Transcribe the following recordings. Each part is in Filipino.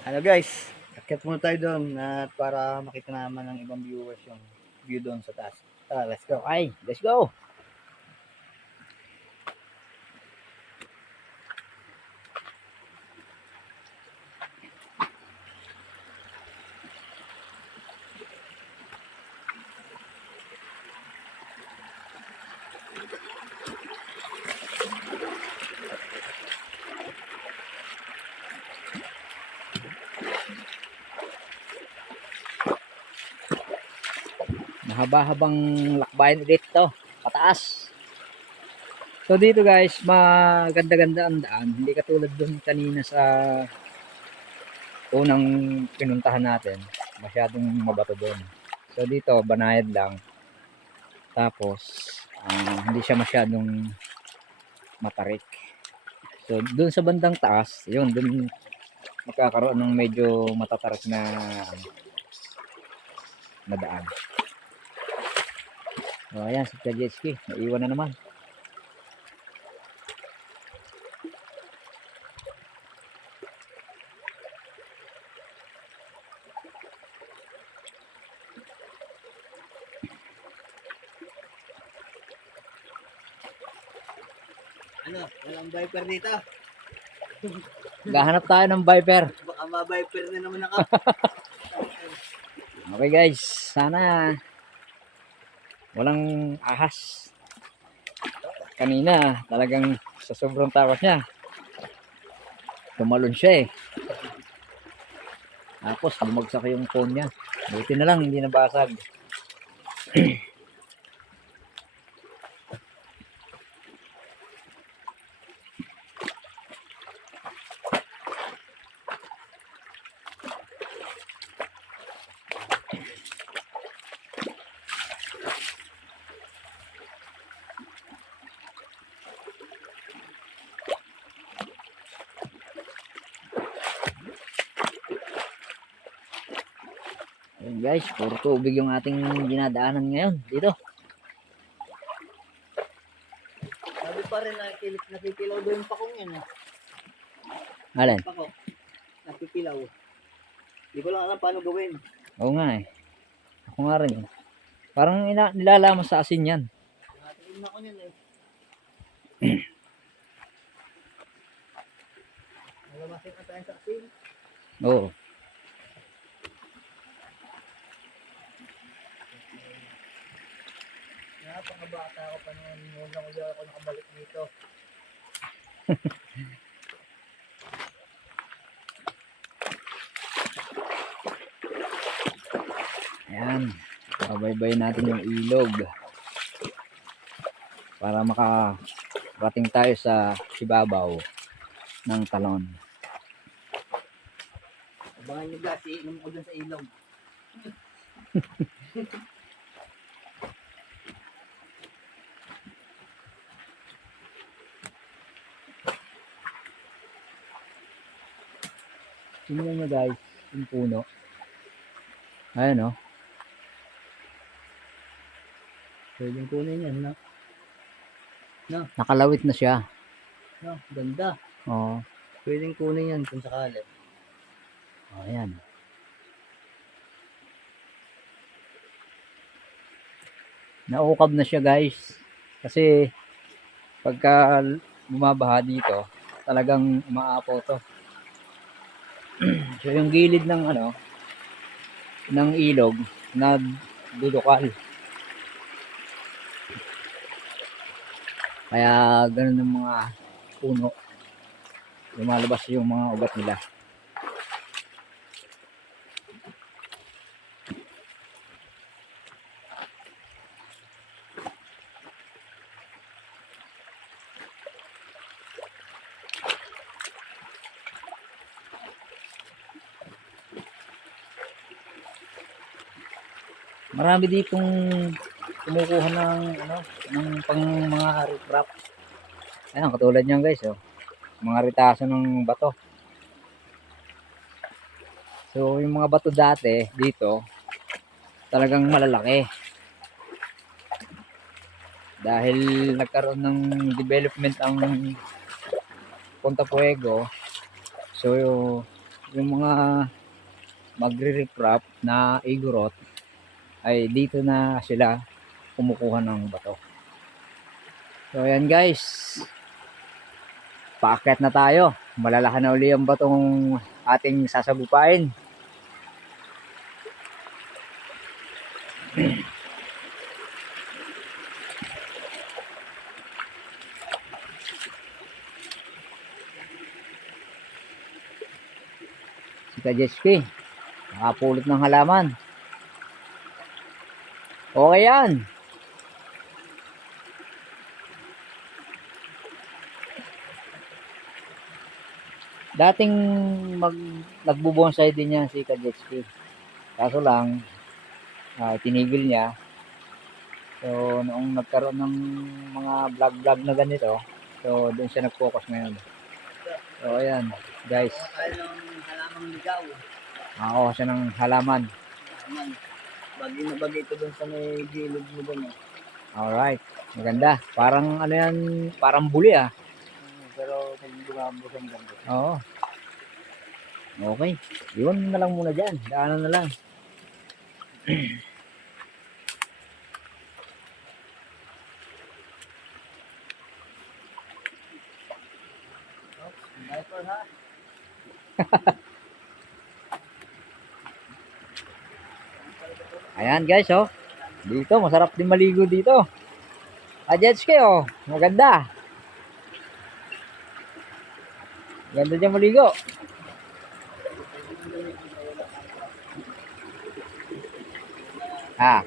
Ano guys, akit muna tayo doon at para makita naman ng ibang viewers yung view doon sa taas. Tara, let's go. Okay, let's go. Mahaba-habang lakbayan ulit to, pataas. So dito guys, maganda-ganda ang daan. Hindi katulad dun kanina sa unang pinuntahan natin. Masyadong mabato doon. So dito, banayad lang. Tapos, hindi siya masyadong matarik. So dun sa bandang taas, yun, dun magkakaroon ng medyo matatarik na daan. So ayan, si jet ski, naiwan na naman. Ano, walang viper dito. Gahanap tayo ng viper. Baka ma-viper na naman ako. Okay guys, sana walang ahas. Kanina talagang sa sobrang tawas niya, tumalon siya eh. Tapos bumagsak yung phone niya. Buti na lang hindi nabasag. Ayun guys, puro tubig yung ating dinadaanan ngayon dito. Sabi pa rin nakikilaw doon yung pakong yan. Alin? Pako, nakikilaw. Hindi ko lang alam paano gawin. Oo nga eh. Ako nga rin eh. Parang nilalaman sa asin yan. Natingin ako niyan eh. Nalamasin na tayo sa asin. Oo. Napakabata ako pa noon. Unang ulit ako nakabalik dito. Ayan. Pabaybay natin yung ilog. Para makarating tayo sa ibabaw ng talon. Abangan nyo guys, iinom ko dun sa ilog. Tingnan nyo guys, yung puno. Ayan o. Pwedeng kunin yan, no? Nakalawit na siya. No, ganda. Oo. Pwedeng kunin yan kung sakali. Ayan. Naukab na siya guys. Kasi pagka bumabaha dito, talagang umaapaw to. So yung gilid ng ng ilog na dudukal. Kaya ganun ng mga puno. Lumalabas yung mga ugat nila. Marami ditong kumukuha ng pang mga riprap. Ayan, katulad niyan guys, oh. Mga ritaso ng bato. So, yung mga bato dati dito, talagang malalaki. Dahil nagkaroon ng development ang Punta Puego. So, yung mga magre-refrap na igorot ay dito na sila kumukuha ng bato. So ayan guys, paakyat na tayo. Malalaki na uli ang batong ating sasagupain. Si Kajetski, nakapulot ng halaman. Okay yan. Dating nagbubonsay din yan si Kajetski. Kaso lang, tinigil niya. So, noong nagkaroon ng mga vlog-vlog na ganito, so, doon siya nag-focus ngayon. So, ayan, guys. Tayo ng halamang ligaw. Nakakuha siya ng halaman. Halaman. Bagay na bagay ito dun sa may gilid mo dun. Alright, maganda. Parang ano yan, parang buli ah. Pero pag lumabos ang ganda. Oo. Okay, iwan mo na lang muna dyan. Daanan na lang. Sniper ha? Ayan guys, oh. Dito, masarap din maligo dito. Jetski, oh. Maganda. Ganda dyan maligo. Ah.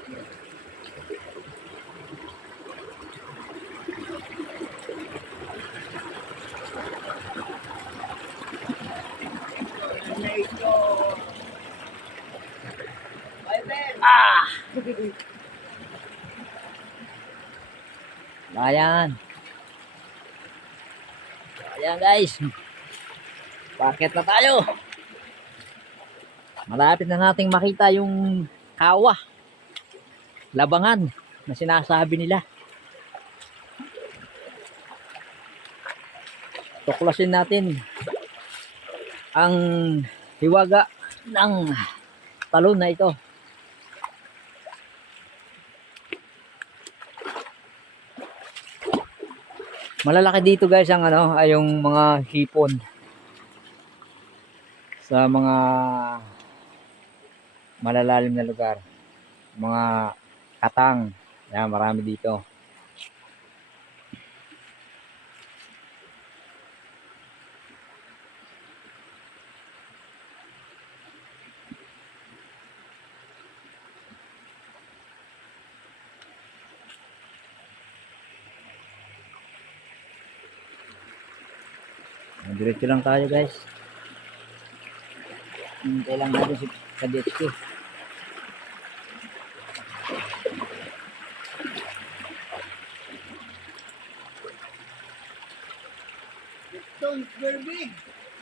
Ah. Ayan. Ayan guys. Bakit na tayo? Malapit na nating makita yung kawa. Labangan na sinasabi nila. Tuklasin natin ang hiwaga ng talon na ito. Malalaki dito guys ang ano, ay yung mga hipon sa mga malalalim na lugar. Mga katang. Yan, marami dito. Diretso lang tayo guys. Hintay lang natin si Kadetski. It's very big,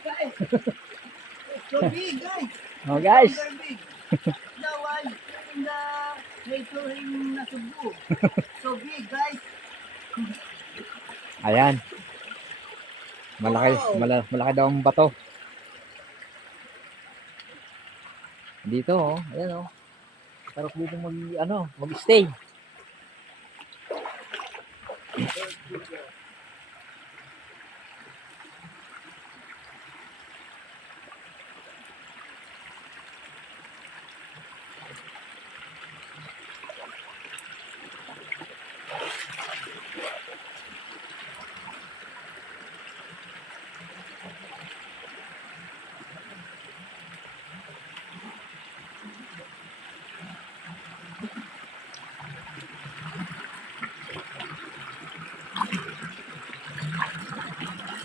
guys. It's so big, guys. Oh guys. Very big. Now I'm in the nature in Nasubu. So big, guys. Ayan. Malaki, malaki daw ang bato. Dito oh, ayan oh. Sarap dito mag-stay.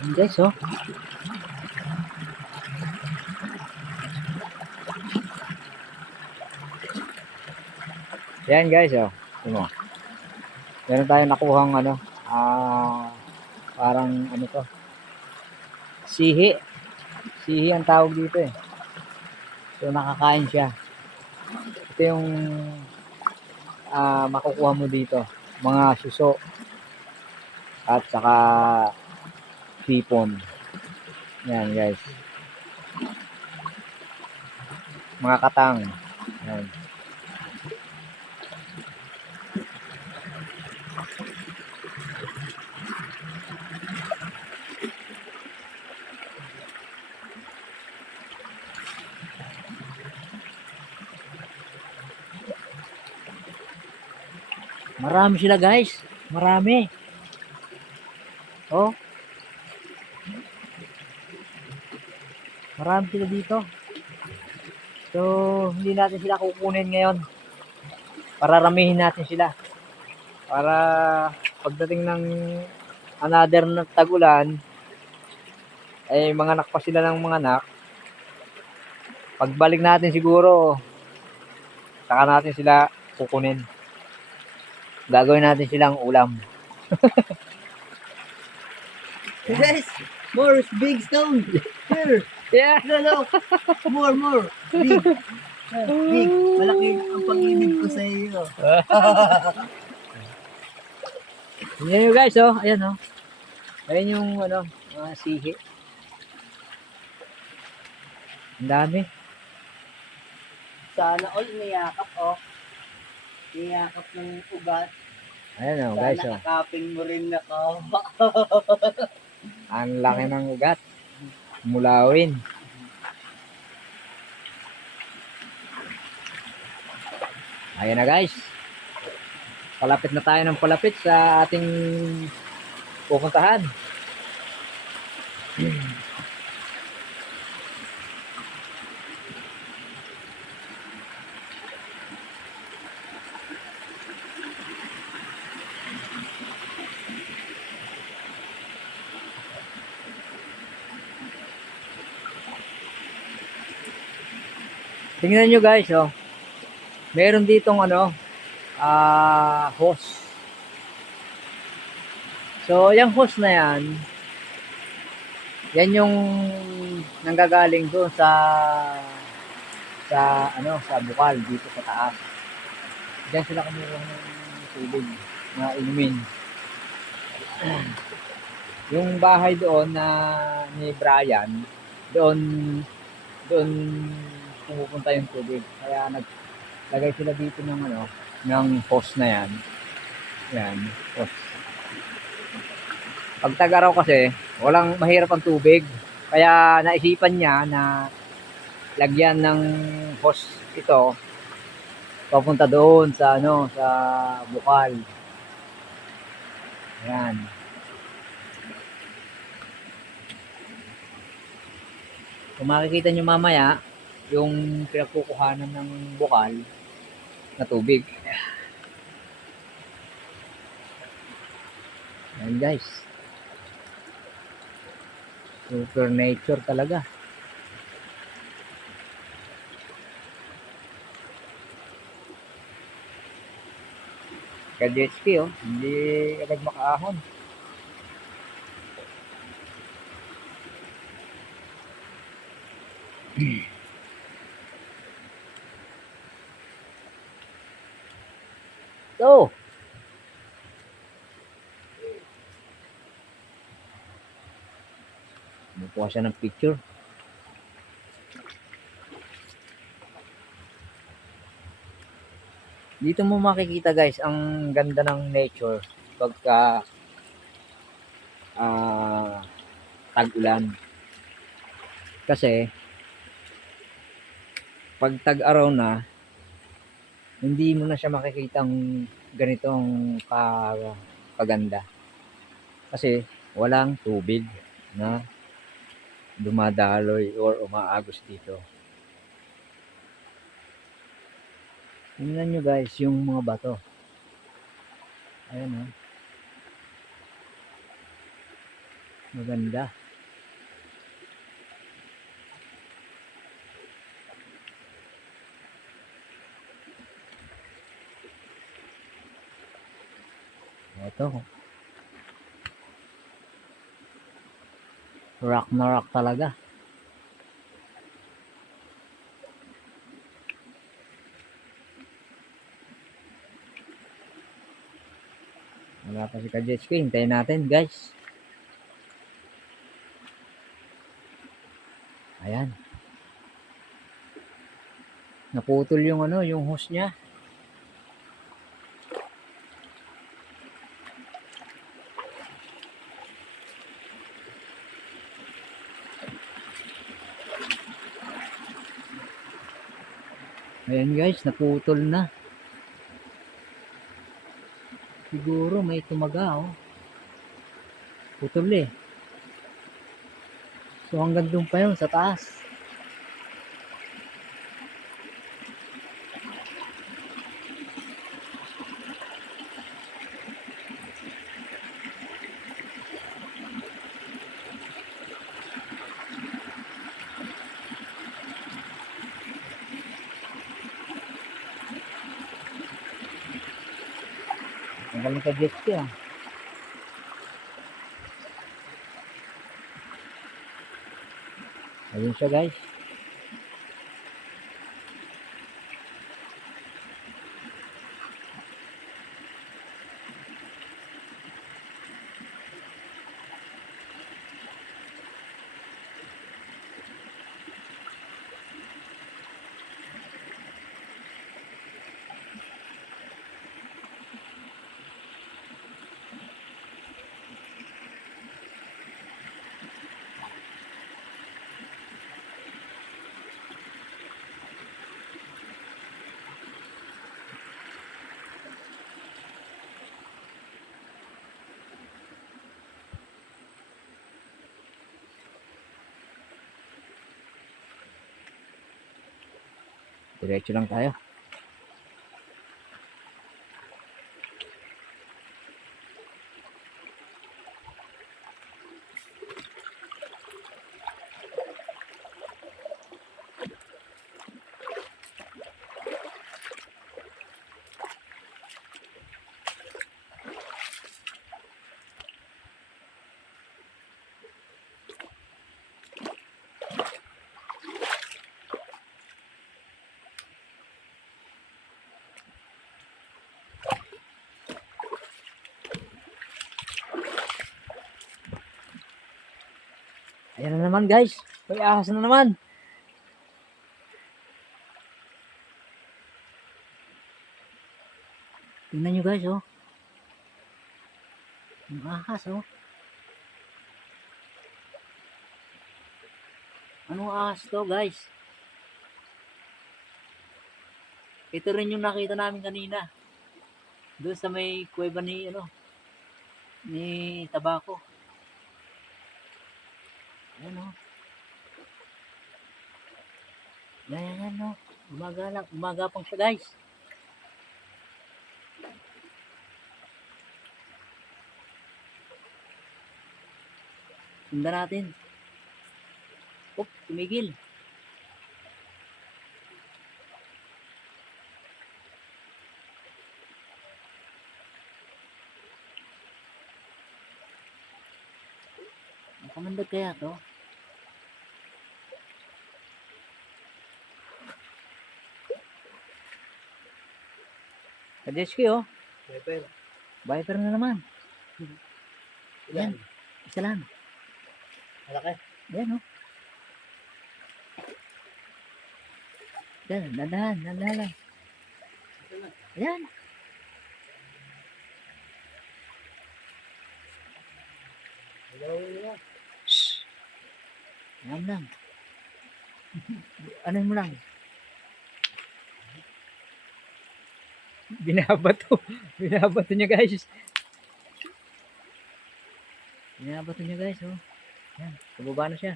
Ayan guys oh. Yan guys oh. Tingnan mo. Meron tayong nakuhang parang ano to. Sihi. Sihi ang tawag dito eh. So nakakain siya. Ito yung makukuha mo dito. Mga suso. At saka hipon. Yan guys. mga katang. Ayan. Marami sila guys. Marami. Oh. Marami sila dito. So, hindi natin sila kukunin ngayon. Pararamihin natin sila. Para pagdating ng another na tag-ulan, ay mga anak pa sila ng mga anak. Pagbalik natin siguro, saka natin sila kukunin. Gagawin natin silang ulam. Guys, more big stone. Here. Yeah. No. More. Big. Big. Malaki ang pag-ibig ko sa iyo. Yan yun guys, oh. Ayan, oh. Ayan yung, mga sihi. Ang dami. Sana all niyakap, oh. Niyakap ng ugat. Ayan, oh, guys, Sana oh. akapin mo rin ako. Ang laki ng ugat. Mulawin. Ayan na guys. Palapit na tayo ng palapit sa ating pupuntahan. Tingnan nyo guys, oh. Meron ditong hose. So, yung hose na yan yung nanggagaling doon sa bukal dito sa taas. Diyan sila kumukuha ng tubig na inumin. Yung bahay doon ni Brian, doon pumupunta yung tubig. Kaya naglagay sila dito ng hose na yan. Yan, hose. Pag tag-araw kasi, walang mahirap ang tubig. Kaya naisipan niya na lagyan ng hose ito papunta doon sa bukal. Ayan. Kung makikita nyo mamaya, yung pinagkukuhanan ng bukal na tubig. Ayan guys. Super nature talaga. Ka-jet ski, oh. Hindi agad makaahon. So, Nakuha siya ng picture. Dito mo makikita guys ang ganda ng nature pagka tag-ulan. Kasi pag tag-araw na, hindi mo na siya makikitang ganitong kaganda. Kasi walang tubig na dumadaloy or umaagos dito. Tingnan nyo guys yung mga bato. Ayan o. Maganda. Ito. Rock na rock talaga. Wala pa si ka-jet ski. Hintayin natin guys. Ayan. Naputol yung ano, yung hose niya. Ayan guys, naputol na. Siguro may tumaga oh. Putol eh. So hanggang doon pa yun sa taas. Ang galing ka jet ski ah. Ayun siya guys. Diretso lang tayo. Ayan na naman guys. May ahas na naman. Tingnan nyo guys oh. Yung ahas oh. Anong ahas to guys? Ito rin yung nakita namin kanina. Doon sa may kuweba ni ano, ni Tabaco. Ayan oh. Yan oh. Gumagapang siya guys. Sundan natin. Oop, tumigil. Nakamandag kaya to? Kadeski oh. Viper. Viper na naman. Ilan? Isa lang. Malaki. Ayan oh. Dandahan lang. Ayan. Shhh. Ayan lang. Ano mo lang? Binabato. Binabato niya guys. Binabato niya guys oh. Ayan. Kababa na siya.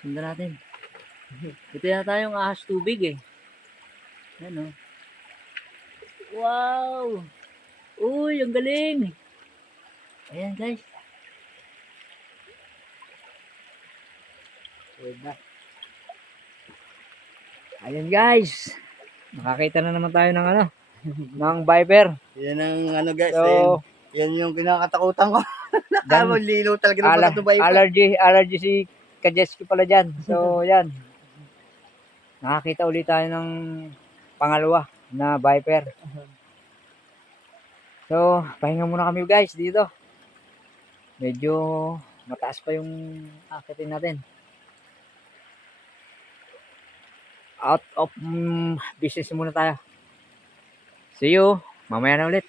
Sundan natin. Ito yata yung ahas tubig eh. Ayan oh. Wow! Uy, ang galing! Ayan guys. Ayan guys. Nakakita na naman tayo ng ano, ng Viper. Yan ang ano guys. So, yan yung kinakatakutan ko. Nakamalilo talaga ng mga Viper. allergy si Kajeski pala dyan. So, yan. Nakakita ulit tayo ng pangalawa na Viper. So, So, pahinga muna kami guys dito. Medyo mataas pa yung akitin natin. Out of business muna tayo. See you. Mamaya na ulit.